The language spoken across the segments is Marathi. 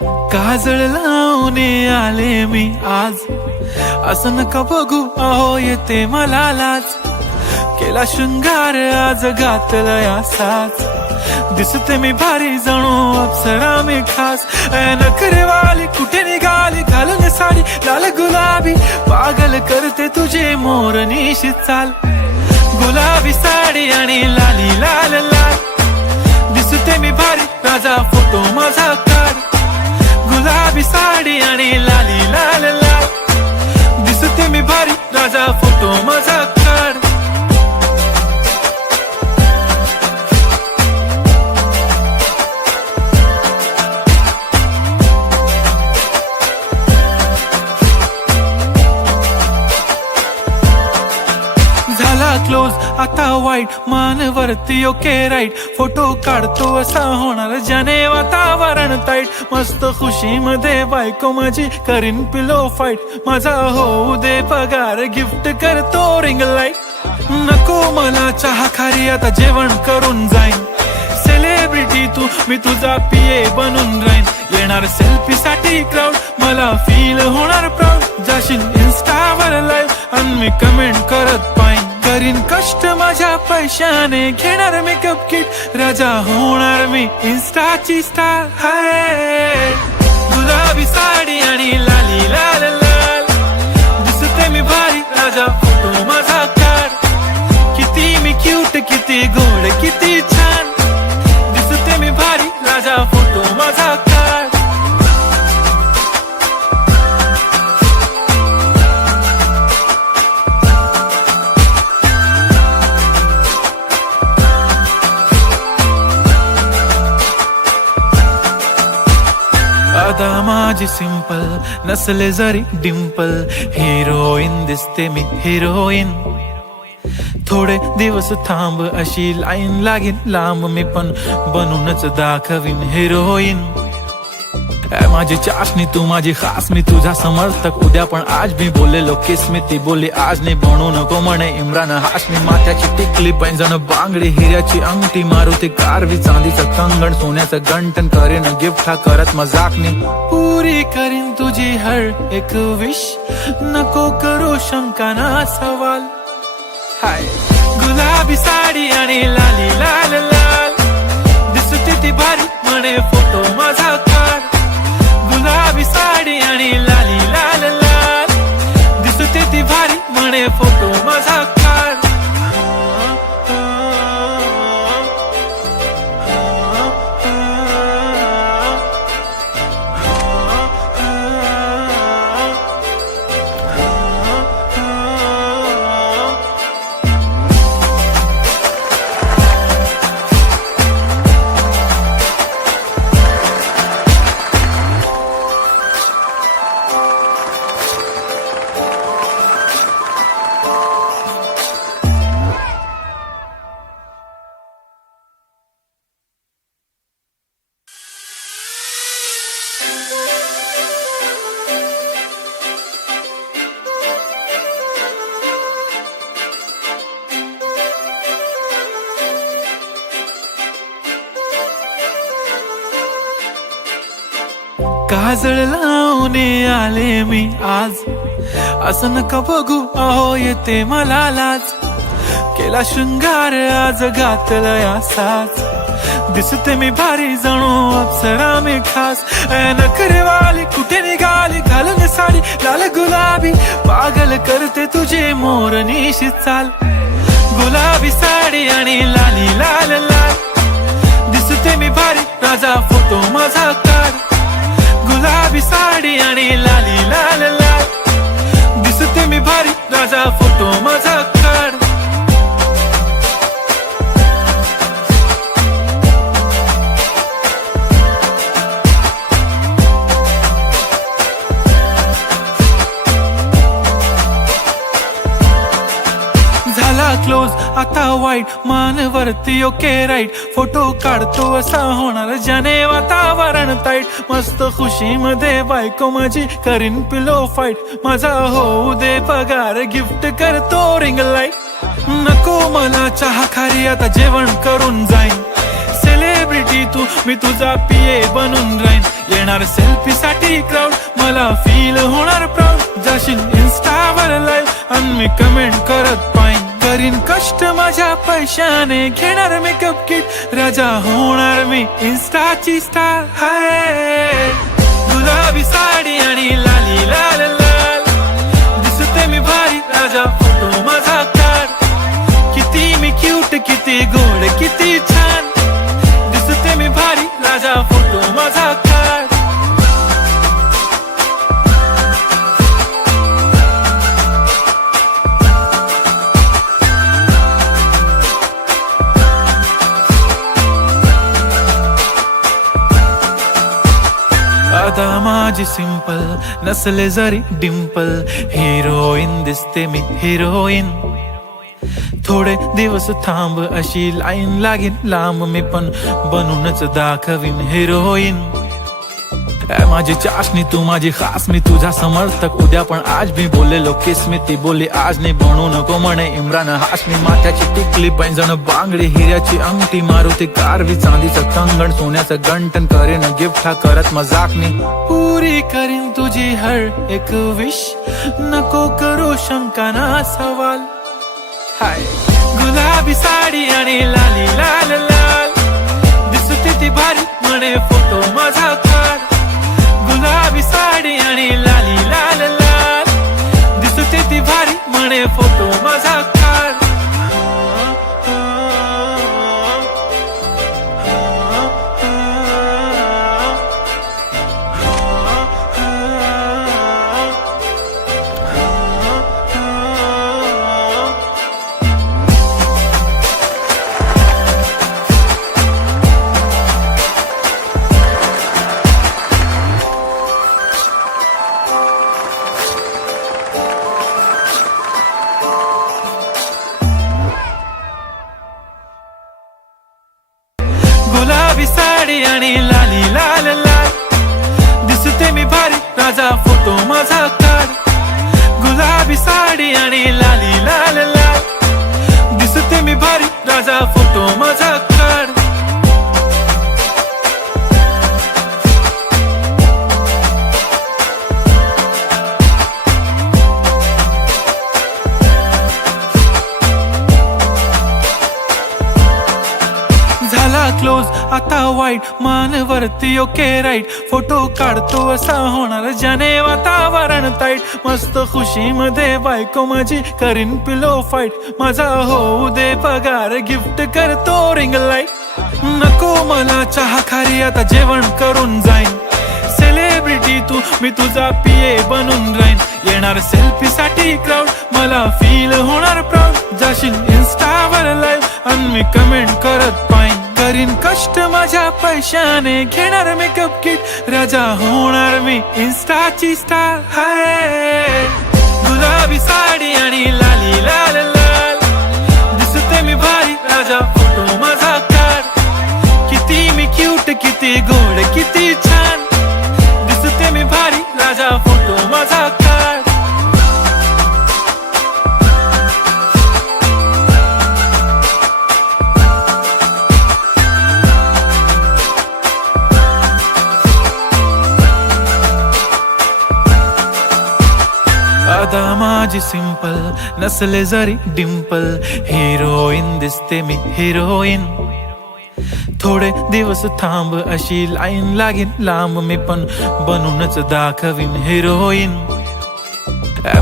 काजळ लावून आले मी आज, असं नका बघू अहो येते मला लाज. केला शृंगार आज घातलाय असाच, दिसते मी भारी जणू अप्सरा मी खास. नखरेवाली कुठे निघाली घालून साडी लाल गुलाबी, पागल करते तुझे मोरनीशी चाल. गुलाबी साडी आणि लाली लाल लाल, दिसते मी भारी राजा फोटो माझा काढ. गुलाबी साडी आणि लाली लाल लाल, दिसते मी भारी राजा फोटो माझा काढ. क्लोज आता वाईट मानवरती ओके राईट, फोटो काढतो असा होणार ज्याने वातावरण ताईट. मस्त खुशी मध्ये बायको माझी करीन पिलो फाईट, माझा होऊ दे पगार गिफ्ट करतो रिंग लाईट. नको मला चहा खारी आता जेवण करून जाईन, सेलिब्रिटी तू मी तुझा पिये बनून राहीन. येणार सेल्फी साठी क्राऊड मला फील होणार प्राऊड, जाशील इन्स्टावर लाईव्ह आणि मी कमेंट करत पाईन. करीन कष्ट माझ्या पैशाने घेणार मेकअप किट, राजा होणार मी इन्स्टाची स्टार. हाय गुलाबी साडी आणि लाली लाल लाल, दिसते मी भारी राजा फोटो माझा काढ. किती मी क्यूट किती गोड किती छान, दिसते मी भारी राजा फोटो माझा काढ. आता माझी सिंपल नसले जरी डिंपल, हिरोईन दिसते मी हिरोईन. थोडे दिवस थांब अशी लाईन लागेल लांब, मी पण बनूनच दाखवीन हिरोईन. माझी चाशनी तू माझी खास, मी तुझा समर्थक उद्या पण आज मी बोललेलो किस मी ती बोली आज नाही. बनू नको म्हणे इम्रान हाशमी, माथ्याची टिकली पैंजण बांगडी हिऱ्याची अंगठी, मारुती कारवी चांदीचं कंगण सोन्याचं गंटन, करीन गिफ्ट हा करत मजाकनी. पुरी करीन तुझी हर एक विश, नको करू शंका ना सवाल. हाय गुलाबी साडी आणि लाली लाल लाल, दिसते ती भारी म्हणे फोटो माझा काढ. गुलाबी साडी आणि लाली लाल लाल, दिसते ती भारी म्हणे फोटो माझा काढ. काजळ लावून आले मी आज, असं नका बघू अहो येते मला लाज. केला शृंगार आज घातलाय असाच, दिसते मी भारी जणू अप्सरा मी खास. नखरेवाली कुठे निघाली घालून साडी लाल गुलाबी, पागल करते तुझे मोरनीशी चाल. गुलाबी साडी आणि लाली लाल लाल, दिसते मी भारी राजा फोटो माझा काढ. गुलाबी साडी आणि लाली लाल लाल, दिसते मी भारी राजा फोटो माझा काढ. क्लोज आता वाईट मानवरती ओके राईट, फोटो काढतो असा होणार ज्याने वातावरण ताईट. मस्त खुशी मध्ये बायको माझी करीन पिलो फाईट, माझा होऊ दे पगार गिफ्ट करतो रिंग लाईट. नको मला चहा खारी आता जेवण करून जाईन, सेलिब्रिटी सेलिब्रिटी तू, मी तुझा पीए बनून राहीन. येणार सेल्फी साठी क्राऊड, मला फील होणार प्राऊड. जाशील इन्स्टावर लाईव्ह आणि मी कमेंट करत पाहिन. करीन कष्ट माझ्या पैशाने, घेणार मेकअप किट, राजा होणार मी इन्स्टाची स्टार. हाय गुलाबी साडी आणि लाली लाल लाल, दिसते मी भारी, राजा फोटो माझा काढ. किती मी क्यूट, किती गोड, किती छान, दिसते मी भारी, राजा फोटो माझा काढ. आता माझी सिंपल, नसले जरी डिंपल, हिरोईन दिसते मी हिरोईन. थोडे दिवस थांब, अशी लाईन लागेल लांब, मी पण बनूनच दाखवीन हिरोईन. माझी चाशनी तू माझी खास, मी तुझा समर्थक उद्या पण आज मी बोललेलो किस मी, ती बोलली आज नाही बनू नको म्हणे इम्रान हाशमी. माथ्याची टिकली, पैंजण, बांगडी, हिऱ्याची अंगठी, मारुती कारवी, चांदीचं कंगण, सोन्याचं गंटन, करेन गिफ्ट हा करत मजाकनी. पुरी करीन तुझी हर एक विश, नको करू शंका ना सवाल. हाय गुलाबी साडी आणि लाली लाल लाल, दिसते ती भारी, म्हणे फोटो माझा काढ. गुलाबी साडी आणि लाली लाल लाल, दिसते ती भारी, म्हणे फोटो माझा काढ. गुलाबी साडी आणि लाली लाल लाल, दिसते मी भारी, राजा फोटो माझा काढ. गुलाबी साडी आणि लाली लाल लाल, दिसते मी भारी, राजा फोटो माझा काढ. झाला क्लोज आता वाईट, मान वरती ओके राईट, फोटो काढतो असा होणार ज्याने वातावरण ताईट. मस्त खुशी मध्ये बायको माझी करीन पिलो फाईट, माझा होऊ दे पगार, गिफ्ट करतो रिंग लाईट. नको मला चहा खारी, आता जेवण करून जाईन. सेलिब्रिटी तू, मी तुझा पीए बनून राहीन. येणार सेल्फी साठी क्राऊड, मला फील होणार प्राऊड. जाशील इन्स्टावर लाईव्ह आणि मी कमेंट करत पाहिन. करीन कष्ट माझ्या पैशाने, घेणार मेकअप किट, राजा होणार मी इन्स्टाची स्टार. हाय गुलाबी साडी आणि लाली लाल लाल, दिसते मी भारी, राजा फोटो माझा काढ. किती मी क्यूट, किती गोड, किती छान, दिसते मी भारी, राजा फोटो माझा काढ. आता माझी सिंपल, नसले जरी डिंपल, हिरोईन दिसते मी हिरोईन. थोडे दिवस थांब, अशी लाईन लागेल लांब, मी पण बनूनच दाखवीन हिरोईन.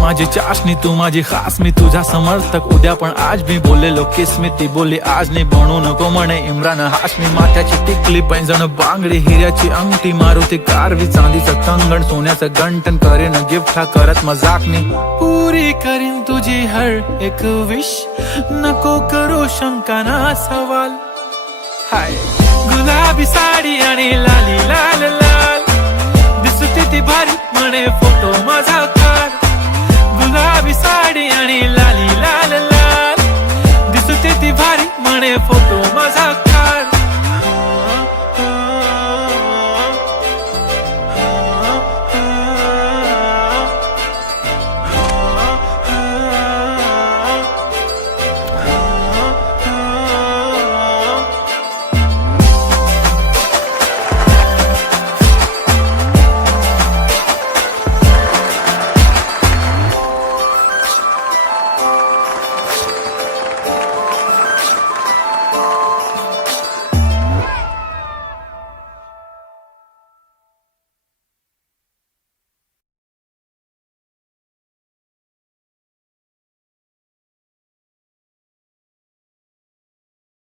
माझी चाशनी तू माझी खास, मी तुझा समर्थक उद्या पण आज मी बोललेलो किस मी, ती बोलली आज नाही बनू नको म्हणे इम्रान हाशमी. माथ्याची टिकली, पैंजण, बांगडी, हिऱ्याची अंगठी, मारुती कारवी, चांदीचं कंगण, सोन्याचं गंटन, करेन गिफ्ट हा करत मजाकनी. पुरी करीन तुझी हर एक विश, नको करू शंका ना सवाल. हाय गुलाबी साडी आणि लाली लाल लाल, दिसते ती भारी, म्हणे फोटो माझा काढ. गुलाबी साडी आणि लाली लाल लाल, दिसते ती भारी, म्हणे फोटो